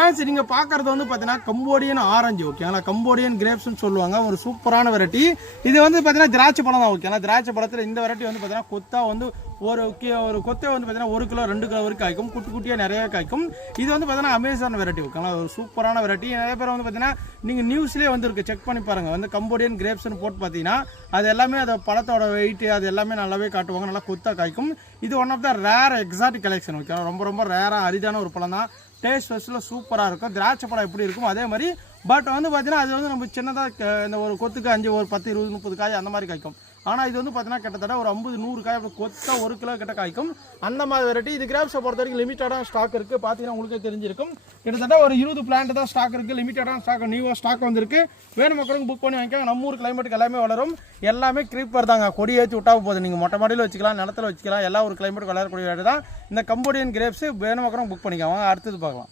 Friends நீங்கள் பார்க்குறது வந்து பார்த்தீங்கன்னா கம்போடியன் ஆரஞ்சு ஓகேங்களா கம்போடியன் கிரேப்ஸ்னு சொல்லுவாங்க. ஒரு சூப்பரான வெரைட்டி இது வந்து பார்த்தீங்கன்னா திராட்சை பழம் தான் ஓகேங்களா திராட்சை பழத்தில் இந்த வெரைட்டி வந்து பார்த்தீங்கன்னா கொத்தா வந்து ஒரு ஒரு கொத்தை வந்து பார்த்தீங்கன்னா ஒரு கிலோ ரெண்டு கிலோ வரைக்கும் காய்க்கும். குட்டி குட்டியாக நிறைய காய்க்கும். இது வந்து பார்த்தீங்கன்னா அமேசான் வெரைட்டி ஓகேங்களா ஒரு சூப்பரான வெரைட்டி நிறைய பேர் வந்து பார்த்தீங்கன்னா நீங்கள் நியூஸ்லேயே வந்துருக்கு. செக் பண்ணி பாருங்கள் வந்து கம்போடியன் கிரேப்ஸ்னு போட்டு பார்த்தீங்கன்னா அது எல்லாமே அது பழத்தோட வெயிட் அது எல்லாமே நல்லாவே காட்டுவாங்க. நல்லா கொத்தா காய்க்கும். இது one of the rare exotic collection ஓகேங்களா ரொம்ப ரொம்ப ரேராக அரிதான ஒரு பழம் தான். டேஸ்ட் ஃபஸ்ட்டில் சூப்பராக இருக்கும். திராட்சை பழம் எப்படி இருக்கும் அதே மாதிரி பட் வந்து பார்த்தீங்கன்னா அது வந்து நம்ம சின்னதாக இந்த ஒரு கொத்துக்கு அஞ்சு ஒரு பத்து இருபது முப்பது காய் அந்த மாதிரி காய்க்கும். ஆனால் இது வந்து பார்த்தீங்கன்னா கிட்டத்தட்ட ஒரு ஐம்பது நூறு காய் அப்படி கொத்தா ஒரு கிலோ கிட்ட காய்க்கும். அந்த மாதிரி வெரைட்டி இது கிராப்ஸை பொறுத்த வரைக்கும் லிமிட்டடான ஸ்டாக் இருக்குது பார்த்தீங்கன்னா உங்களுக்கே தெரிஞ்சிருக்கும். கிட்டத்தட்ட ஒரு இருபது பிளான்ட் தான் ஸ்டாக் இருக்குது லிமிட்டடான ஸ்டாக் நியூவாக ஸ்டாக் வந்திருக்கு. வேணும் மக்களுக்கு புக் பண்ணி வாங்கிக்கோங்க. நம்ம ஊர் கிளைமேட்டுக்கு எல்லாமே வளரும். எல்லாமே க்ரீப்பர் தாங்க. கொடி ஏற்றி விட்டா போதும். நீங்கள் மொட்டை மாடியில் வச்சுக்கலாம் நிலத்துல வச்சுக்கலாம். எல்லா ஒரு கிளைமேட்டுக்கு வளரக்கூடிய தான். இந்த கம்போடியன் கிரேப்ஸ் வேணும் மக்களும் புக் பண்ணிக்கோங்க அடுத்தது பார்க்கலாம்.